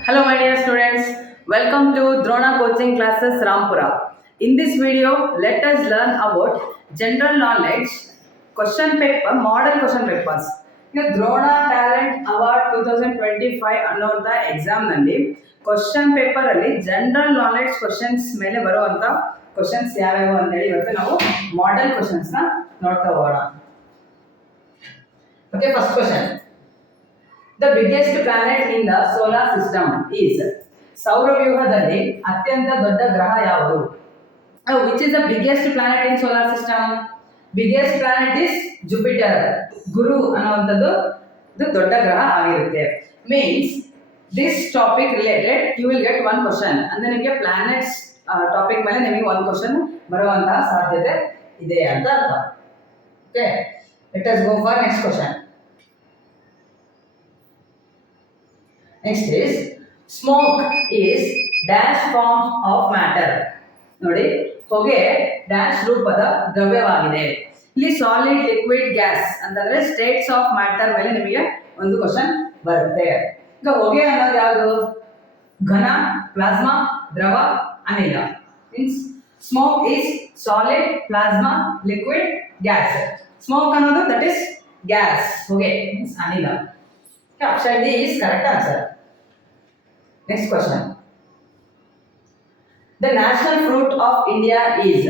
Hello my dear students, welcome to Drona Coaching Classes Rampura. In this video, let us learn about general knowledge question paper, model question papers. ಈಗ Drona talent award two thousand twenty five ಅನ್ನೋಂಥ ಎಕ್ಸಾಮ್ನಲ್ಲಿ question ಪೇಪರಲ್ಲಿ general knowledge questions ಮೇಲೆ ಬರುವಂಥ questions ಯಾವ್ಯಾವು ಅಂತೇಳಿ ಇವತ್ತು ನಾವು ಮಾಡೆಲ್ ಕ್ವಶನ್ಸ್ನ ನೋಡ್ತಾ ಹೋಗೋಣ okay first question the biggest planet in the solar system is ಸೌರವ್ಯೂಹದಲ್ಲಿ ಅತ್ಯಂತ ದೊಡ್ಡ ಗ್ರಹ ಯಾವುದು? Which is the biggest planet in solar system biggest planet is Jupiter ಗುರು ಅನ್ನುವಂಥದ್ದು ಇದು ದೊಡ್ಡ ಗ್ರಹ ಆಗಿರುತ್ತೆ. Means this topic related you will get one question ಅಂದ್ರೆ ನಿಮಗೆ ಪ್ಲಾನೆಟ್ಸ್ ಟಾಪಿಕ್ ಮೇಲೆ ನಿಮಗೆ ಒಂದು ಕ್ವಶನ್ ಬರುವಂತಹ ಸಾಧ್ಯತೆ ಇದೆ ಅಂತ ಅರ್ಥ. Okay let us go for next question next is smoke is dash form of matter ನೋಡಿ, ಹೊಗೆ ಡ್ಯಾಶ್ ರೂಪದ ದ್ರವ್ಯವಾಗಿದೆ. ಇಲ್ಲಿ ಸಾಲಿಡ್ ಲಿಕ್ವಿಡ್ ಗ್ಯಾಸ್ ಅಂತಂದ್ರೆ ಸ್ಟೇಟ್ಸ್ ಆಫ್ ಮ್ಯಾಟರ್ ಮೇಲೆ ನಿಮಗೆ ಒಂದು ಕ್ವಶನ್ ಬರುತ್ತೆ. ಈಗ ಹೊಗೆ ಅನ್ನೋದು ಯಾವುದು? ಘನ, ಪ್ಲಾಸ್ಮಾ, ದ್ರವ, ಅನಿಲ. Means smoke is solid plasma liquid gas smoke ಅನ್ನೋದು ದಟ್ ಇಸ್ ಗ್ಯಾಸ್ ಹೊಗೆ ಮೀನ್ಸ್ ಅನಿಲ. Option D is correct answer next question the national fruit of India is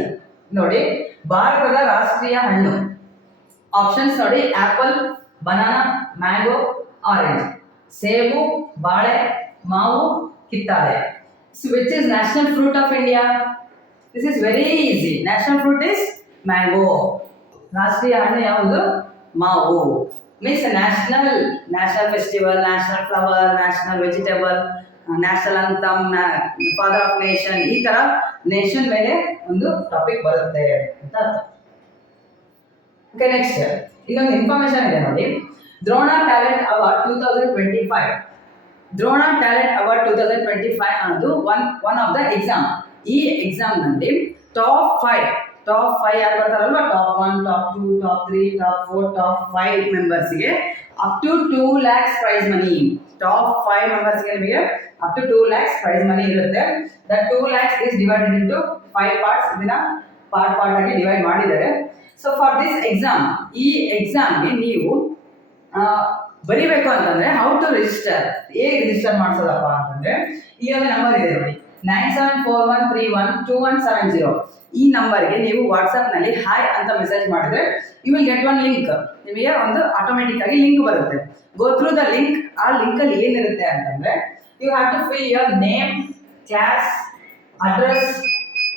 ನೋಡಿ, ಭಾರತದ ರಾಷ್ಟ್ರೀಯ ಹಣ್ಣು. ಆಪ್ಷನ್ಸ್ ನೋಡಿ ಆಪಲ್ ಬನಾನಾ ಮ್ಯಾಂಗೋ ಆರೆಂಜ್ ಸೇಬು, ಬಾಳೆ, ಮಾವು, ಕಿತ್ತಾಳೆ. Which is national fruit of India this is very easy national fruit is mango ರಾಷ್ಟ್ರೀಯ ಹಣ್ಣು ಯಾವುದು? ಮಾವು. Means national national festival national flower national vegetable national ಅಂತಮ್ father of nation ಈ ತರ ನೇಷನ್ ಮೇಲೆ ಒಂದು ಟಾಪಿಕ್ ಬರುತ್ತೆ ಅಂತ ಓಕೆ ನೆಕ್ಸ್ಟ್ ಇದೊಂದು ಇನ್ಫಾರ್ಮೇಶನ್ ಇದೆ ನೋಡಿ. Drona talent award two thousand twenty five Drona talent award two thousand twenty five ಅನ್ನೋದು one one of the exam ಈ ಎಕ್ಸಾಮ್ನಲ್ಲಿ ಟಾಪ್ ಫೈವ್ ಟಾಪ್ ಫೈವ್ ಯಾರು ಬರ್ತಾರಲ್ವಾ? Top one top two top three top four top five ಮೆಂಬರ್ಸ್ಗೆ up to two lakhs prize money top five ಮೆಂಬರ್ಸ್ಗೆ ನಿಮಗೆ up to two lakhs prize money ಇರುತ್ತೆ. The two lakhs is divided into five parts ಇದನ್ನ part part ಆಗಿ divide ಮಾಡಿದ್ದಾರೆ. So for this exam ಈ ಎಕ್ಸಾಮ್ಗೆ ನೀವು ಬರಿಬೇಕು ಅಂತಂದ್ರೆ ಹೌ ಟು ರಿಜಿಸ್ಟರ್ ಹೇಗೆ ರಿಜಿಸ್ಟರ್ ಮಾಡಿಸೋದಪ್ಪ ಅಂತಂದ್ರೆ, ಈ ಒಂದು ನಂಬರ್ ಇದೆ ನೋಡಿ. Nine seven four one three one two one seven zero. ಈ ನಂಬರ್ಗೆ ನೀವು ವಾಟ್ಸಪ್ನಲ್ಲಿ ಹಾಯ್ ಅಂತ ಮೆಸೇಜ್ ಮಾಡಿದ್ರೆ you will get one link. ನಿಮಗೆ ಒಂದು ಆಟೋಮೆಟಿಕ್ ಆಗಿ ಲಿಂಕ್ ಬರುತ್ತೆ. ಗೋ ಥ್ರೂ ದ ಲಿಂಕ್ ಆ ಲಿಂಕಲ್ಲಿ ಏನಿರುತ್ತೆ ಅಂತಂದ್ರೆ you have to fill your name class address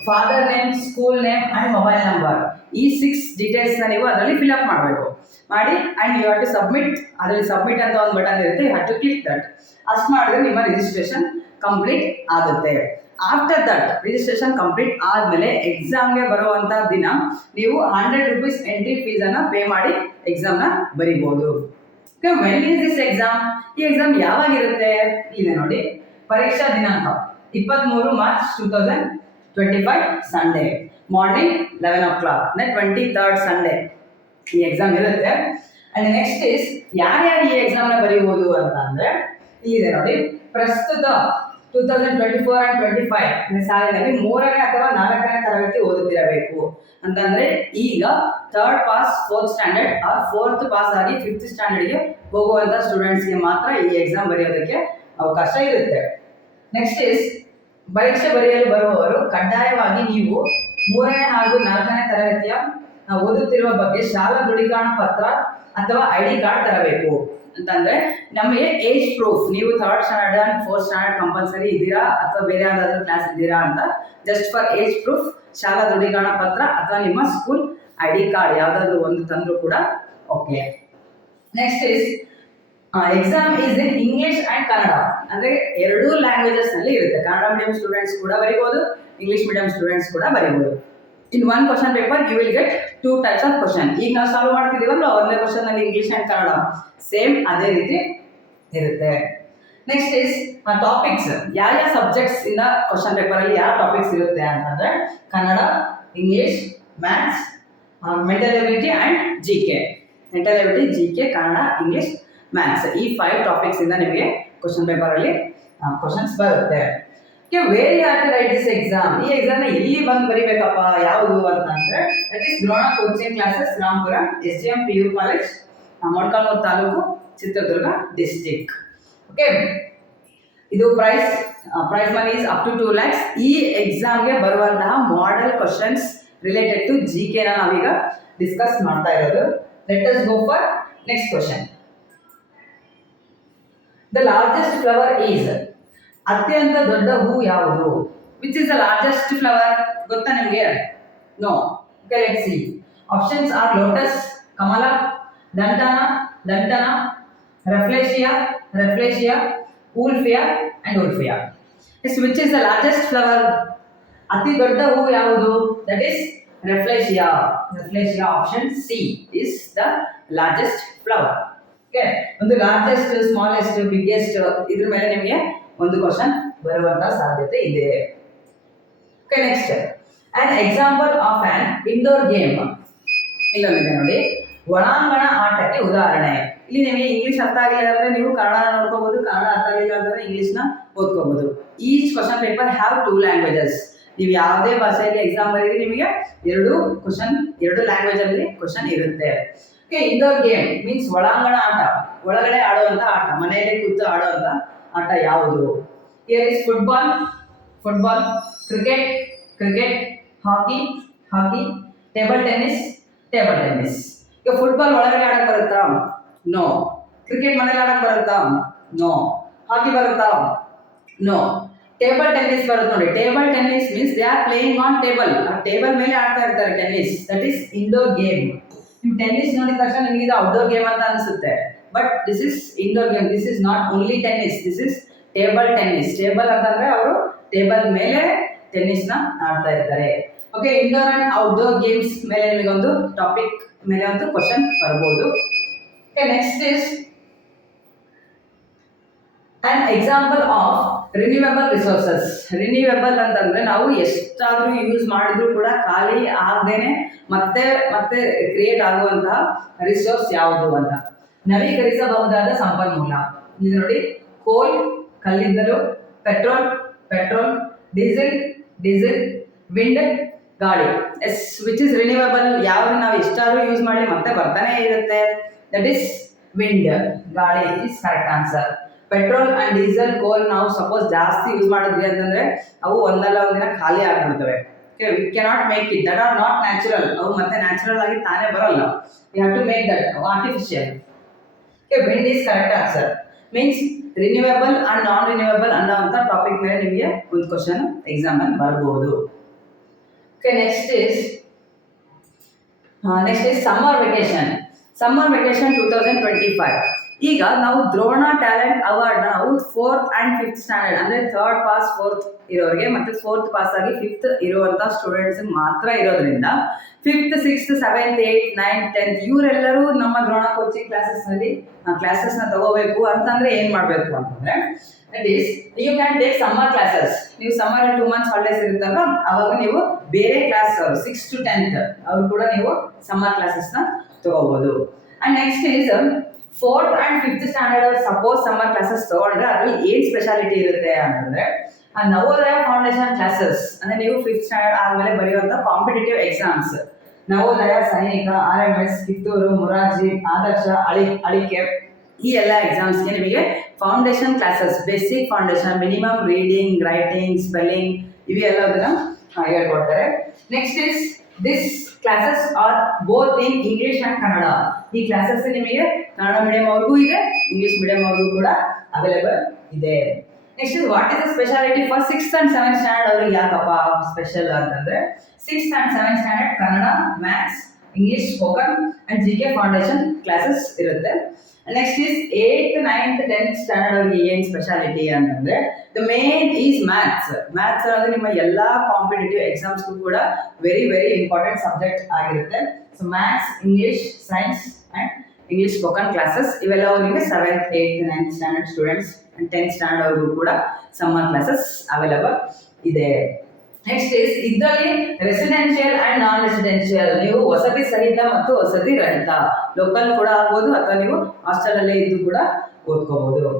father name school name and mobile number ಈ ಸಿಕ್ಸ್ ಡೀಟೇಲ್ಸ್ನ ನೀವು ಅದರಲ್ಲಿ ಫಿಲ್ ಅಪ್ ಮಾಡಬೇಕು. ಮಾಡಿ and you have to submit ಅದರಲ್ಲಿ ಸಬ್ಮಿಟ್ ಅಂತ ಒಂದು ಬಟನ್ ಇರುತ್ತೆ. You have to click that ಅಷ್ಟು ಮಾಡಿದ್ರೆ ನಿಮ್ಮ ರಿಜಿಸ್ಟ್ರೇಷನ್ ಕಂಪ್ಲೀಟ್ ಆಗುತ್ತೆ. ಆಫ್ಟರ್ ದಟ್ ರಿಜಿಸ್ಟ್ರೇಷನ್ ಕಂಪ್ಲೀಟ್ ಆದಮೇಲೆ ಎಕ್ಸಾಮ್ಗೆ ಬರುವಂಥ ದಿನ ನೀವು ಹಂಡ್ರೆಡ್ ರುಪೀಸ್ ಎಂಟ್ರಿ ಫೀಸನ್ನು ಪೇ ಮಾಡಿ ಎಕ್ಸಾಮ್ನ ಬರಿಬೋದು. ಈಸ್ ದಿಸ್ ಎಕ್ಸಾಮ್ ಈ ಎಕ್ಸಾಮ್ ಯಾವಾಗಿರುತ್ತೆ? ಇದೆ ನೋಡಿ. ಪರೀಕ್ಷಾ ದಿನಾಂಕ ಇಪ್ಪತ್ತ್ಮೂರು March two thousand twenty five Sunday morning eleven o'clock ಅಂದರೆ ಟ್ವೆಂಟಿ ತರ್ಡ್ ಸಂಡೇ ಈ ಎಕ್ಸಾಮ್ ಇರುತ್ತೆ. ಅಂಡ್ ನೆಕ್ಸ್ಟ್ ಇಸ್ ಯಾರ್ಯಾರು ಈ ಎಕ್ಸಾಮ್ನ ಬರೀಬಹುದು ಅಂತ ಅಂದರೆ, ಇಲ್ಲಿದೆ ನೋಡಿ. ಪ್ರಸ್ತುತ two thousand twenty four and twenty five ಸಾಲಿನಲ್ಲಿ ಮೂರನೇ ಅಥವಾ ನಾಲ್ಕನೇ ತರಗತಿ ಓದುತ್ತಿರಬೇಕು. ಅಂತಂದರೆ ಈಗ third pass fourth standard or fourth pass ಆಗಿ ಫಿಫ್ತ್ ಸ್ಟ್ಯಾಂಡರ್ಡ್ಗೆ ಹೋಗುವಂಥ ಸ್ಟೂಡೆಂಟ್ಸ್ಗೆ ಮಾತ್ರ ಈ ಎಕ್ಸಾಮ್ ಬರೆಯೋದಕ್ಕೆ ಅವಕಾಶ ಇರುತ್ತೆ. ನೆಕ್ಸ್ಟ್ ಇಸ್ ಪರೀಕ್ಷೆ ಬರೆಯಲು ಬರುವವರು ಕಡ್ಡಾಯವಾಗಿ ನೀವು ಮೂರನೇ ಹಾಗೂ ನಾಲ್ಕನೇ ತರಗತಿಯ ಓದುತ್ತಿರುವ ಬಗ್ಗೆ ಶಾಲಾ ದೃಢೀಕರಣ ಪತ್ರ ಅಥವಾ ಐ ಡಿ ಕಾರ್ಡ್ ತರಬೇಕು. ಅಂತಂದ್ರೆ ನಮಗೆ ಏಜ್ ಪ್ರೂಫ್ ನೀವು third standard and fourth standard compulsory ಇದ್ದೀರಾ ಅಥವಾ ಬೇರೆ ಯಾವ್ದಾದ್ರು ಕ್ಲಾಸ್ ಇದ್ದೀರಾ ಅಂತ ಜಸ್ಟ್ ಫಾರ್ ಏಜ್ ಪ್ರೂಫ್ ಶಾಲಾ ದೃಢೀಕರಣ ಪತ್ರ ಅಥವಾ ನಿಮ್ಮ ಸ್ಕೂಲ್ ಐ ಡಿ ಕಾರ್ಡ್ ಯಾವ್ದಾದ್ರು ಒಂದು ತಂದ್ರು ಕೂಡ okay next is exam is in English and Kannada ಅಂದ್ರೆ ಎರಡೂ ಲ್ಯಾಂಗ್ವೇಜಸ್ನಲ್ಲಿ ಇರುತ್ತೆ. ಕನ್ನಡ ಮೀಡಿಯಂ ಸ್ಟೂಡೆಂಟ್ಸ್ ಕೂಡ ಬರಿಬೋದು ಇಂಗ್ಲಿಷ್ ಮೀಡಿಯಂ ಸ್ಟೂಡೆಂಟ್ಸ್ ಕೂಡ ಬರಿಬೋದು. In one question paper you will get two types of question ಈಗ ನಾವು ಸಾಲ್ವ್ ಮಾಡ್ತಿದ್ದೀವಲ್ಲ ಒಂದೇ ಕ್ವಶನ್ ಅಲ್ಲಿ ಇಂಗ್ಲಿಷ್ ಆ್ಯಂಡ್ ಕನ್ನಡ ಸೇಮ್ ಅದೇ ರೀತಿ ಇರುತ್ತೆ. ನೆಕ್ಸ್ಟ್ ಇಸ್ ಟಾಪಿಕ್ಸ್ ಯಾವ ಯಾವ ಸಬ್ಜೆಕ್ಟ್ಸ್ ಇಂದ ಕ್ವಶನ್ ಪೇಪರ್ ಅಲ್ಲಿ ಯಾವ ಟಾಪಿಕ್ಸ್ ಇರುತ್ತೆ ಅಂತಂದ್ರೆ Kannada English maths mental ability and G K mental ability G K Kannada English maths ಈ ಫೈವ್ ಟಾಪಿಕ್ಸ್ ಇಂದ ನಿಮಗೆ ಕ್ವಶನ್ ಪೇಪರಲ್ಲಿ ಕ್ವಶನ್ಸ್ ಬರುತ್ತೆ. Where are to write this exam ಈ ಎಕ್ಸಾಮ್ ಎಲ್ಲಿ ಬಂದು ಬರಿಬೇಕಪ್ಪ, ಯಾವುದು ಅಂತಂದ್ರೆ that is Drona coaching classes Rampura S D M P U college Molakalmuru taluk, Chitradurga district okay ಇದು prize prize money is up to two lakhs ಈ ಎಕ್ಸಾಮ್ಗೆ ಬರುವಂತಹ model questions related to G ಕೆನ ನಾವೀಗ ಡಿಸ್ಕಸ್ ಮಾಡ್ತಾ ಇರೋದು. Let us go for next question the largest flower is ಅತ್ಯಂತ ದೊಡ್ಡ ಹೂ ಯಾವುದು? Which is the largest flower ಗೊತ್ತಾ ನಿಮಗೆ? No let see options are lotus ಕಮಲ ದಂಟನ ದಂಟನ rafflesia rafflesia wolffia and wolffia is which is the largest flower ಅತಿ ದೊಡ್ಡ ಹೂ ಯಾವುದು? That is rafflesia rafflesia option C is the largest flower okay ಒಂದು largest smallest biggest ಇದ್ರ ಮೇಲೆ ನಿಮಗೆ ಒಂದು ಕ್ವಶನ್ ಬರುವಂತ ಸಾಧ್ಯತೆ ಇದೆ. Next an example of an indoor game ಇಲ್ಲೊಂದಿದೆ ನೋಡಿ. ಒಳಾಂಗಣ ಆಟಕ್ಕೆ ಉದಾಹರಣೆ. ಇಲ್ಲಿ ನಿಮಗೆ ಇಂಗ್ಲಿಷ್ ಅರ್ಥ ಆಗಿಲ್ಲ ಅಂದ್ರೆ ನೀವು ಕನ್ನಡ ನೋಡ್ಕೋಬಹುದು ಕನ್ನಡ ಅರ್ಥ ಆಗಿಲ್ಲ ಅಂದ್ರೆ ನ ಓದ್ಕೋಬಹುದು each question paper have two languages ನೀವು ಯಾವುದೇ ಭಾಷೆಯಲ್ಲಿ ಎಕ್ಸಾಮ್ ಬರೀರಿ ನಿಮಗೆ ಎರಡು ಕ್ವಶನ್ ಎರಡು ಲ್ಯಾಂಗ್ವೇಜ್ ಅಲ್ಲಿ ಕ್ವಶನ್ ಇರುತ್ತೆ. ಓಕೆ ಇಂಡೋರ್ ಗೇಮ್ ಮೀನ್ಸ್ ಒಳಾಂಗಣ ಆಟ. ಒಳಗಡೆ ಆಡುವಂತ ಆಟ, ಮನೆಯಲ್ಲಿ ಕೂತು ಆಡುವಂತ ಆಟ ಯಾವುದು? Here is football football, cricket cricket, hockey hockey, table tennis table tennis. ಈಗ ಫುಟ್ಬಾಲ್ ಒಳಗಡೆ ಆಡಕ್ ಬರುತ್ತಾ? ನೋ. ಕ್ರಿಕೆಟ್ ಮನೇಲಿ ಆಡಕ್ ಬರುತ್ತಾ? ನೋ. ಹಾಕಿ ಬರುತ್ತಾ? ನೋ. ಟೇಬಲ್ ಟೆನ್ನಿಸ್ ಬರುತ್ತೆ ನೋಡಿ. Table tennis means they are playing on table ಆ ಟೇಬಲ್ ಮೇಲೆ ಆಡ್ತಾ ಇರ್ತಾರೆ tennis. That is indoor game ನೀವು ಟೆನ್ನಿಸ್ ನೋಡಿದ ತಕ್ಷಣ ನಿಮಗೆ ಇದು ಔಟ್ಡೋರ್ ಗೇಮ್ ಅಂತ ಅನಿಸುತ್ತೆ. But this is indoor game this is not only tennis this is table tennis table ಅಂತಂದ್ರೆ ಅವರು ಟೇಬಲ್ ಮೇಲೆ ಟೆನ್ನಿಸ್ನ ಆಡ್ತಾ ಇರ್ತಾರೆ. Okay indoor and outdoor games ಮೇಲೆ ನಿಮಗೊಂದು ಟಾಪಿಕ್ ಮೇಲೆ ಒಂದು ಕ್ವಶನ್ ಬರ್ಬೋದು. Next is an example of renewable resources renewable ಅಂತಂದ್ರೆ ನಾವು ಎಷ್ಟಾದ್ರೂ ಯೂಸ್ ಮಾಡಿದ್ರು ಕೂಡ ಖಾಲಿ ಆಗದೇನೆ ಮತ್ತೆ ಮತ್ತೆ ಕ್ರಿಯೇಟ್ ಆಗುವಂತಹ ರಿಸೋರ್ಸ್ ಯಾವುದು ಅಂತ. ನವೀಕರಿಸಬಹುದಾದ ಸಂಪನ್ಮೂಲ. ಇಲ್ಲಿ ನೋಡಿ, ಕೋಲ್, ಕಲ್ಲಿದ್ದಲು, petrol petrol, diesel diesel, wind, ಗಾಳಿ. ಎಸ್ ವಿಚ್ ಇಸ್ ರಿನ್ಯೂವೇಬಲ್ ಯಾವ ನಾವು ಎಷ್ಟಾದ್ರೂ ಯೂಸ್ ಮಾಡಿ ಮತ್ತೆ ಬರ್ತಾನೆ ಇರುತ್ತೆ. ದಟ್ ಇಸ್ ವಿಂಡ್ ಗಾಳಿ is correct answer petrol and diesel coal ನಾವು ಸಪೋಸ್ ಜಾಸ್ತಿ ಯೂಸ್ ಮಾಡಿದ್ವಿ ಅಂತಂದ್ರೆ ಅವು ಒಂದಲ್ಲ ಒಂದಿನ ಖಾಲಿ ಆಗ್ಬಿಡ್ತವೆ. We cannot make it that are not natural ಅವು ಮತ್ತೆ ನ್ಯಾಚುರಲ್ ಆಗಿ ತಾನೇ ಬರಲ್ಲ. We have to make that artificial okay wind is correct answer means renewable and non renewable ಅನ್ನೋಂಥ ಟಾಪಿಕ್ ಮೇಲೆ ನಿಮಗೆ ಒಂದು ಕ್ವಶನ್ ಎಕ್ಸಾಮಲ್ಲಿ ಬರ್ಬೋದು okay next is next is summer vacation summer vacation two thousand twenty five ಈಗ ನಾವು Drona talent award ನಾವು fourth and fifth standard ಅಂದ್ರೆ ಥರ್ಡ್ ಪಾಸ್ ಫೋರ್ತ್ ಇರೋರಿಗೆ ಮತ್ತೆ ಫೋರ್ತ್ ಪಾಸ್ ಆಗಿ ಫಿಫ್ತ್ ಇರುವಂತ ಸ್ಟೂಡೆಂಟ್ಸ್ ಮಾತ್ರ ಇರೋದ್ರಿಂದ fifth sixth seventh eight nine tenth ಇವರೆಲ್ಲರೂ ನಮ್ಮ ದ್ರೋಣ ಕೋಚಿಂಗ್ ಕ್ಲಾಸಸ್ನಲ್ಲಿ ಕ್ಲಾಸಸ್ನ ತಗೋಬೇಕು ಅಂತಂದ್ರೆ ಏನ್ ಮಾಡ್ಬೇಕು ಅಂತಂದ್ರೆ that you can take summer classes ನೀವು ಸಮ್ಮರ್ ಟೂ ಮಂತ್ಸ್ ಹಾಲಿಡೇಸ್ ಇರುತ್ತಲ್ಲ ಅವಾಗ ನೀವು ಬೇರೆ ಕ್ಲಾಸ್ ಸಿಕ್ಸ್ ಟು ಟೆಂತ್ ಅವ್ರು ಕೂಡ ನೀವು ಸಮ್ಮರ್ ಕ್ಲಾಸಸ್ನ ತಗೋಬಹುದು and next is fourth and fifth standard suppose summer classes ತಗೊಂಡ್ರೆ ಅದ್ರಲ್ಲಿ ಏನ್ ಸ್ಪೆಷಾಲಿಟಿ ಇರುತ್ತೆ ಅಂತಂದ್ರೆ, ಆ ನವೋದಯ ಫೌಂಡೇಶನ್ ಕ್ಲಾಸಸ್ ಅಂದ್ರೆ ನೀವು ಫಿಫ್ತ್ ಸ್ಟ್ಯಾಂಡರ್ಡ್ ಆದ್ಮೇಲೆ ಬರೆಯುವಂತ competitive exams Navodaya, Sainik R M S Kittur, Morarji, Adarsha, ಅಳಿ, ಅಳಿಕೆ, ಈ ಎಲ್ಲ ಎಕ್ಸಾಮ್ಸ್ಗೆ ನಿಮಗೆ foundation classes basic foundation minimum reading writing spelling ಇವೆಲ್ಲದನ್ನ ಹೇಳ್ಕೊಡ್ತಾರೆ. Next is this classes are both in English and Kannada ಈ ಕ್ಲಾಸಸ್ ನಿಮಗೆ Kannada medium ಅವ್ರಿಗೂ ಇದೆ ಇಂಗ್ಲಿಷ್ ಮೀಡಿಯಂ ಅವ್ರಿಗೂ ಕೂಡ ಅವೈಲೇಬಲ್ ಇದೆ. Next what is the speciality for six and seventh standard ಅವ್ರಿಗೆ ಯಾಕಪ್ಪ ಸ್ಪೆಷಲ್ ಅಂತಂದ್ರೆ six and seventh standard Kannada maths English spoken and G K foundation classes ಇರುತ್ತೆ. Next is eighth ninth tenth standard ಅವ್ರಿಗೆ ಏನ್ speciality ಅಂತಂದ್ರೆ the main is maths maths ಅನ್ನೋದು ನಿಮ್ಮ ಎಲ್ಲಾ ಕಾಂಪಿಟೇಟಿವ್ ಎಕ್ಸಾಮ್ಸ್ಗೂ ಕೂಡ ವೆರಿ ವೆರಿ ಇಂಪಾರ್ಟೆಂಟ್ ಸಬ್ಜೆಕ್ಟ್ ಆಗಿರುತ್ತೆ. So maths English science and English spoken classes ಇವೆಲ್ಲವೂ ನಿಮಗೆ seventh eighth ninth standard students and tenth standard ಅವ್ರಿಗೂ ಕೂಡ ಸಮ್ಮರ್ ಕ್ಲಾಸಸ್ ಅವೈಲಬಲ್ ಇದೆ. ನೆಕ್ಸ್ಟ್ ಇಸ್ ಇದರಲ್ಲಿ ರೆಸಿಡೆನ್ಷಿಯಲ್ ಅಂಡ್ ನಾನ್ ರೆಸಿಡೆನ್ಷಿಯಲ್ ನೀವು ವಸತಿ ಸಹಿತ ಮತ್ತು ವಸತಿ ರಹಿತ. ಲೋಕಲ್ ಕೂಡ ಆಗ್ಬೋದು ಅಥವಾ ನೀವು ಹಾಸ್ಟೆಲ್ ಅಲ್ಲೇ ಇದ್ದು ಕೂಡ ಓದ್ಕೋಬಹುದು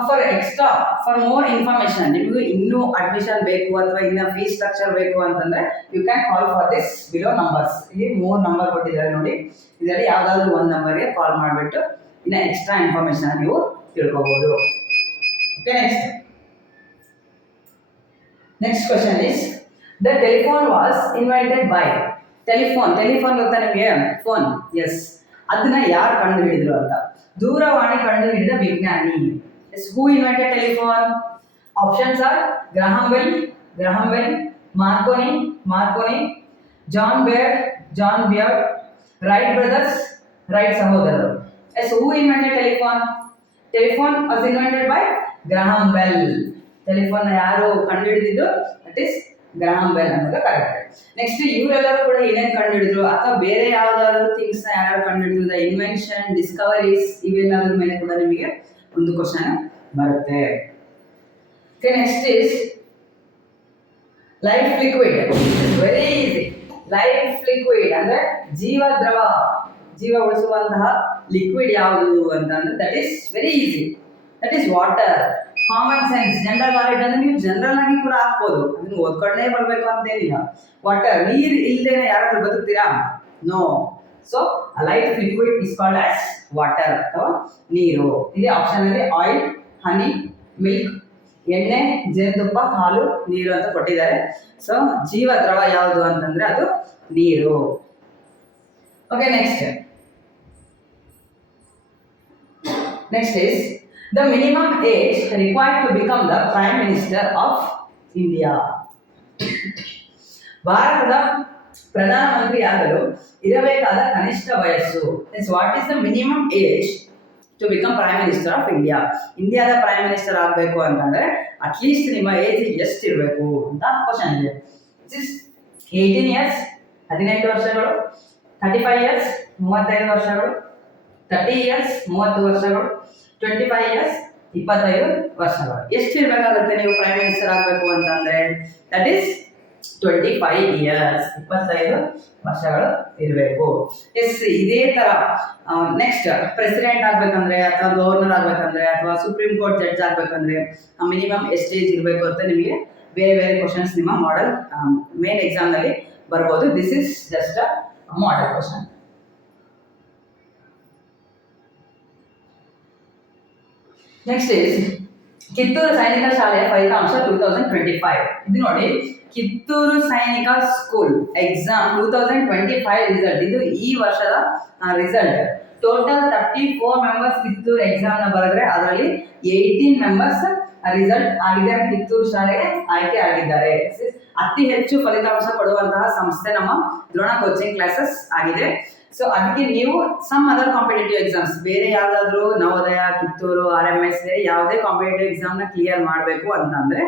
for extra for more information ನಿಮಗೆ ಇನ್ನೂ ಅಡ್ಮಿಷನ್ ಬೇಕು ಅಥವಾ ಇನ್ನ ಫೀಸ್ ಸ್ಟ್ರಕ್ಚರ್ ಬೇಕು ಅಂತಂದ್ರೆ you can call for this below numbers ಇಲ್ಲಿ ಮೂರು ನಂಬರ್ ಕೊಟ್ಟಿದ್ದಾರೆ ನೋಡಿ. ಇದರಲ್ಲಿ ಯಾವ್ದಾದ್ರು ಒಂದು ನಂಬರ್ಗೆ ಕಾಲ್ ಮಾಡಿಬಿಟ್ಟು ಇನ್ನ ಎಕ್ಸ್ಟ್ರಾ ಇನ್ಫಾರ್ಮೇಶನ್ ನೀವು ತಿಳ್ಕೋಬಹುದು okay next next question is the telephone was invented by telephone telephone ಗೊತ್ತಾ ನಿಮಗೆ ಫೋನ್ ಎಸ್ ಅದನ್ನ ಯಾರು ಕಂಡು ಹಿಡಿದ್ರು ಅಂತ ದೂರವಾಣಿ ಕಂಡು ಹಿಡಿದ ವಿಜ್ಞಾನಿ yes who invented telephone options are Graham Bell Graham Bell Marconi Marconi John Baird John Baird Wright brothers Wright ಸಹೋದರರು yes who invented telephone telephone was invented by Graham Bell telephone ಯಾರು ಕಂಡುಹಿಡಿದಿದ್ದು ದಟ್ ಇಸ್ ಗ್ರಹಂ ಬೆಲ್ ಅನ್ನೋದು correct next ಇವರೆಲ್ಲರೂ ಕೂಡ ಏನೇನು ಕಂಡುಹಿಡಿದ್ರು? ಅಥವಾ ಬೇರೆ ಯಾವ್ದಾದ್ರು ಥಿಂಗ್ಸ್ನ ಯಾರು ಕಂಡುಹಿಡಿದ್ರು? ದ ಇನ್ವೆನ್ಷನ್ ಡಿಸ್ಕವರೀಸ್ ಇವೆಲ್ಲದ್ರ ಮೇಲೆ ಕೂಡ ನಿಮಗೆ ಒಂದು ಕ್ವಶನ್ ಬರುತ್ತೆ. Next is life liquid very easy life liquid ಅಂದ್ರೆ ಜೀವ ದ್ರವ. ಜೀವ ಉಳಿಸುವಂತಹ ಲಿಕ್ವಿಡ್ ಯಾವುದು ಅಂತಂದ್ರೆ that is very easy that is water common science general knowledge ಅಂದ್ರೆ ನೀವು ಜನರಲ್ ಆಗಿ ಕೂಡ ಹಾಕ್ಬೋದು. ಅದನ್ನ ಓದ್ಕೊಂಡೇ ಬರ್ಬೇಕು ಅಂತೇನಿಲ್ಲ. ವಾಟರ್ ನೀರು ಇಲ್ಲದೇನೆ ಯಾರಾದ್ರೂ ಬದುಕ್ತೀರಾ? No so life liquid is called as water ಅಥವಾ ನೀರು. ಇಲ್ಲಿ ಆಪ್ಷನ್ ಅಲ್ಲಿ ಆಯಿಲ್ ಹನಿ ಮಿಲ್ಕ್ ಎಣ್ಣೆ, ಜೇನುತುಪ್ಪ, ಹಾಲು, ನೀರು ಅಂತ ಕೊಟ್ಟಿದ್ದಾರೆ. ಸೊ ಜೀವ ದ್ರವ ಯಾವುದು ಅಂತಂದ್ರೆ ಅದು ನೀರು. Okay next next is the minimum age required to become the prime minister of India ಭಾರತದ ಪ್ರಧಾನಮಂತ್ರಿ ಆಗಲು ಇರಬೇಕಾದ ಕನಿಷ್ಠ ವಯಸ್ಸು what is the minimum age to become prime minister of India ಇಂಡಿಯಾದ ಪ್ರೈಮ್ ಮಿನಿಸ್ಟರ್ ಆಗಬೇಕು ಅಂತಂದ್ರೆ ಅಟ್ಲೀಸ್ಟ್ ನಿಮ್ಮ ಏಜ್ ಎಷ್ಟು ಇರಬೇಕು ಅಂತ ಕ್ವಶನ್ ಇದೆ. ಏಯ್ಟೀನ್ ಇಯರ್ಸ್ ಹದಿನೆಂಟು ವರ್ಷಗಳು ಥರ್ಟಿ ಫೈವ್ ಇಯರ್ಸ್ ಮೂವತ್ತೈದು ವರ್ಷಗಳು ತರ್ಟಿ ಇಯರ್ಸ್ ಮೂವತ್ತು ವರ್ಷಗಳು ಟ್ವೆಂಟಿ ಫೈವ್ ಇಯರ್ಸ್ ಇಪ್ಪತ್ತೈದು ವರ್ಷಗಳು. ಎಷ್ಟು ಇರಬೇಕಾಗುತ್ತೆ ನೀವು ಪ್ರೈಮ್ ಮಿನಿಸ್ಟರ್ ಆಗಬೇಕು ಅಂತಂದ್ರೆ? That is twenty five years ಇಪ್ಪತ್ತೈದು ವರ್ಷಗಳು ಇರಬೇಕು. ಎಸ್ ಇದೇ ತರ. ನೆಕ್ಸ್ಟ್ ಪ್ರೆಸಿಡೆಂಟ್ ಆಗ್ಬೇಕಂದ್ರೆ ಅಥವಾ ಗವರ್ನರ್ ಆಗ್ಬೇಕಂದ್ರೆ ಅಥವಾ ಸುಪ್ರೀಂ ಕೋರ್ಟ್ ಜಡ್ಜ್ ಆಗ್ಬೇಕಂದ್ರೆ ಮಿನಿಮಮ್ ಎಷ್ಟು ಏಜ್ ಇರಬೇಕು ಅಂತ ನಿಮಗೆ ಬೇರೆ ಬೇರೆ ಕ್ವಶನ್ಸ್ ನಿಮ್ಮ ಮಾಡೆಲ್ ಮೇನ್ ಎಕ್ಸಾಮ್ನಲ್ಲಿ ಬರ್ಬೋದು. This is just a model question next is Kittur Sainik ಶಾಲೆಯ ಫಲಿತಾಂಶ ಟೂ ತೌಸಂಡ್ ಟ್ವೆಂಟಿ ಫೈವ್ ಇದು ನೋಡಿ Kittur Sainik school exam two thousand twenty five result ಇದು ಈ ವರ್ಷದ result total thirty four members Kittur ಎಕ್ಸಾಮ್ನ ಬರೆದ್ರೆ ಅದರಲ್ಲಿ ಏಯ್ಟೀನ್ ಮೆಂಬರ್ಸ್ ರಿಸಲ್ಟ್ ಆಗಿದೆ ಕಿತ್ತೂರು ಶಾಲೆಗೆ ಆಯ್ಕೆ ಆಗಿದ್ದಾರೆ. ಅತಿ ಹೆಚ್ಚು ಫಲಿತಾಂಶ ಕೊಡುವಂತಹ ಸಂಸ್ಥೆ ನಮ್ಮ ದ್ರೋಣ ಕೋಚಿಂಗ್ ಕ್ಲಾಸಸ್ ಆಗಿದೆ. ಸೊ ಅದಕ್ಕೆ ನೀವು ಸಮ್ ಅದರ್ ಕಾಂಪಿಟೇಟಿವ್ ಎಕ್ಸಾಮ್ಸ್ ಬೇರೆ ಯಾವ್ದಾದ್ರು Navodaya, Kittur R M S ಯಾವುದೇ ಕಾಂಪಿಟೇಟಿವ್ ಎಕ್ಸಾಮ್ನ ಕ್ಲಿಯರ್ ಮಾಡಬೇಕು ಅಂತಂದ್ರೆ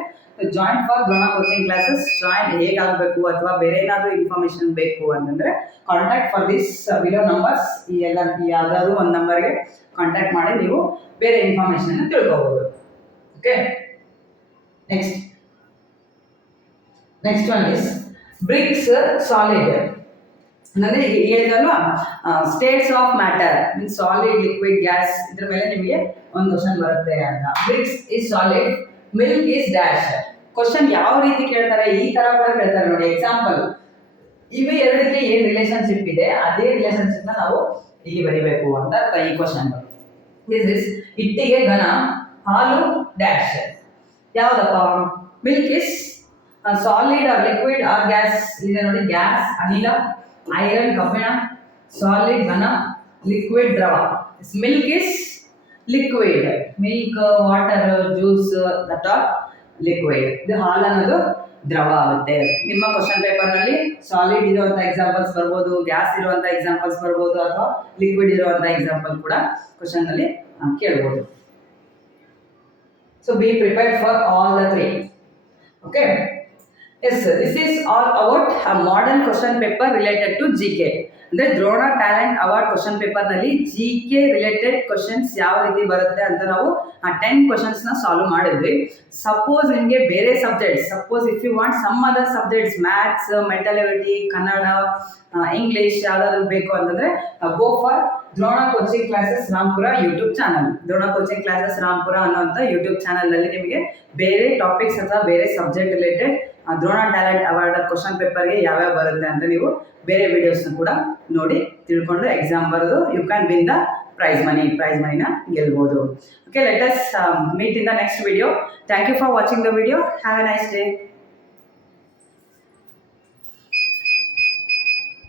joint for Drona coaching classes join ಹೇಗಾಗಬೇಕು ಅಥವಾ ಬೇರೆ ಏನಾದರೂ ಇನ್ಫಾರ್ಮೇಶನ್ ಬೇಕು ಅಂತಂದ್ರೆ contact for this below numbers ಈ ಎಲ್ಲ ಯಾವ್ದಾದ್ರು ಒಂದು ನಂಬರ್ಗೆ ಕಾಂಟ್ಯಾಕ್ಟ್ ಮಾಡಿ ನೀವು ಬೇರೆ ಇನ್ಫಾರ್ಮೇಶನ್ ತಿಳ್ಕೋಬಹುದು okay next next one is bricks solid ಅಂದರೆ ಹೇಳಿದಲ್ವಾ states of matter means solid liquid gas ಇದ್ರ ಮೇಲೆ ನಿಮಗೆ ಒಂದು ಕ್ವಶನ್ ಬರುತ್ತೆ ಅಂತ. Bricks is solid milk is dash question ಯಾವ ರೀತಿ ಕೇಳ್ತಾರೆ? ಈ ತರ ಕೂಡ ಕೇಳ್ತಾರೆ ನೋಡಿ ಎಕ್ಸಾಂಪಲ್ ಇವೆ ಎರಡಕ್ಕೆ ಏನ್ ರಿಲೇಶನ್ಶಿಪ್ ಇದೆ? ಅದೇ ರಿಲೇಶನ್ಶಿಪ್ನ ನಾವು ಇಲ್ಲಿ ಬರಿಬೇಕು ಅಂತ ಈ ಕ್ವಶನ್ ದಿಸ್ ಇಸ್ ಹಿಟ್ಟಿಗೆ ಘನ, ಹಾಲು ಡ್ಯಾಶ್ ಯಾವ್ದಪ್ಪ? Milk is solid or liquid or gas ಇದೆ ನೋಡಿ ಗ್ಯಾಸ್ ಅನಿಲ. ಐರನ್ ಕಬ್ಬಿಣ ಸಾಲಿಡ್ ಘನ ಲಿಕ್ವಿಡ್ ದ್ರವ. Milk is liquid milk water juice that are liquid ಇದು ಹಾಲು ಅನ್ನೋದು ದ್ರವ ಆಗುತ್ತೆ. ನಿಮ್ಮ ಕ್ವಶನ್ ಪೇಪರ್ನಲ್ಲಿ ಸಾಲಿಡ್ ಇರುವಂಥ ಎಕ್ಸಾಂಪಲ್ಸ್ ಬರ್ಬೋದು ಗ್ಯಾಸ್ ಇರುವಂಥ ಎಕ್ಸಾಂಪಲ್ಸ್ ಬರ್ಬೋದು, ಅಥವಾ ಲಿಕ್ವಿಡ್ ಇರುವಂಥ ಎಕ್ಸಾಂಪಲ್ ಕೂಡ ಕ್ವಶನ್ನಲ್ಲಿ ಕೇಳ್ಬೋದು. So be prepared for all the three okay yes this is all about model question paper related to G K ಅಂದರೆ ದ್ರೋಣ ಟ್ಯಾಲೆಂಟ್ ಅವಾರ್ಡ್ ಕ್ವಶನ್ ಪೇಪರ್ನಲ್ಲಿ ಜಿ ಕೆ ರಿಲೇಟೆಡ್ ಕ್ವಶನ್ಸ್ ಯಾವ ರೀತಿ ಬರುತ್ತೆ ಅಂತ ನಾವು, ಆ ಟೆನ್ ಕ್ವಶನ್ಸ್ನ ಸಾಲ್ವ್ ಮಾಡಿದ್ವಿ. ಸಪೋಸ್ ನಿಮಗೆ ಬೇರೆ subjects suppose if you want some other subjects maths mentality Kannada English ಯಾವುದಾದ್ರು ಬೇಕು ಅಂತಂದರೆ go for Drona coaching classes Rampura YouTube channel Drona coaching classes Rampura ಅನ್ನೋಂಥ ಯೂಟ್ಯೂಬ್ ಚಾನಲ್ನಲ್ಲಿ ನಿಮಗೆ ಬೇರೆ ಟಾಪಿಕ್ಸ್ ಅಥವಾ ಬೇರೆ subject related Drona talent award question ಪೇಪರ್ಗೆ ಯಾವ್ಯಾವ ಬರುತ್ತೆ ಅಂತ ನೀವು ಬೇರೆ ವಿಡಿಯೋಸ್ನ ಕೂಡ ನೋಡಿ ತಿಳ್ಕೊಂಡು ಎಕ್ಸಾಮ್ ಬರೆದು you can win the prize money prize ಮನಿನ ಗೆಲ್ಬೋದು. Okay let us meet in the next video thank you for watching the video have a nice day